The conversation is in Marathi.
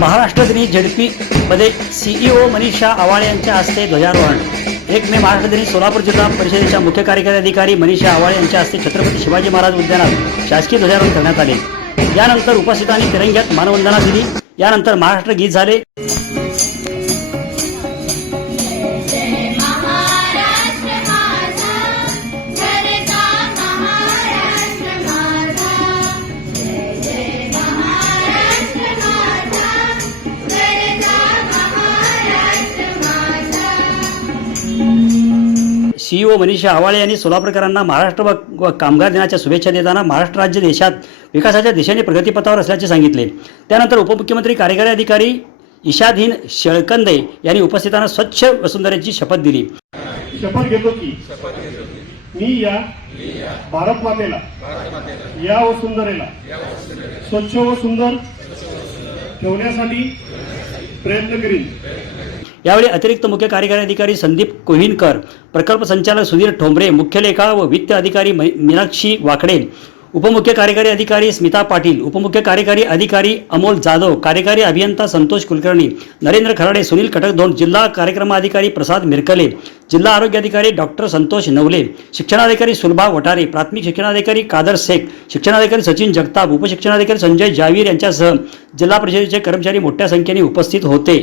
महाराष्ट्र दिनी झेडपी मध्ये सीईओ मनीषा आवाळे यांच्या हस्ते ध्वजारोहण. एक मे महाराष्ट्र दिनी सोलापूर जिल्हा परिषदेच्या मुख्य कार्यकारी अधिकारी मनीषा आवाळे यांच्या हस्ते छत्रपती शिवाजी महाराज उद्यानात शासकीय ध्वजारोहण करण्यात आले. यानंतर उपस्थितांनी तिरंग्यात मानवंदना दिली. यानंतर महाराष्ट्र गीत झाले. सीईओ मनीषा हवाळे यांनी सोलापूरकरांना महाराष्ट्र व कामगार दिनाच्या शुभेच्छा देताना महाराष्ट्र राज्य देशात विकासाच्या दिशेने प्रगतीपथावर असल्याचे सांगितले. त्यानंतर उपमुख्यमंत्री कार्यकारी अधिकारी ईशाधीन शेळकंदे यांनी उपस्थितांना स्वच्छ वसुंधरेची शपथ दिली. शपथ घेतो की मी या भारत मातेला या वसुंधरेला स्वच्छ व सुंदर ठेवण्यासाठी प्रयत्न करीन. यावेळी अतिरिक्त मुख्य कार्यकारी अधिकारी संदीप कोहिनकर प्रकल्प संचालक सुधीर ठोंबरे मुख्य लेखा व वित्त अधिकारी मीनाक्षी वाकडे उपमुख्य कार्यकारी अधिकारी स्मिता पाटील उपमुख्य कार्यकारी अधिकारी अमोल जाधव कार्यकारी अभियंता संतोष कुलकर्णी नरेंद्र खराडे सुनील कटकधोंड जिल्हा कार्यक्रमाधिकारी प्रसाद मिरकले जिल्हा आरोग्य अधिकारी डॉक्टर संतोष नवले शिक्षणाधिकारी सुलभा वटारे प्राथमिक शिक्षणाधिकारी कादर शेख शिक्षणाधिकारी सचिन जगताप उपशिक्षणाधिकारी संजय जावीर यांच्यासह जिल्हा परिषदेचे कर्मचारी मोठ्या संख्येने उपस्थित होते.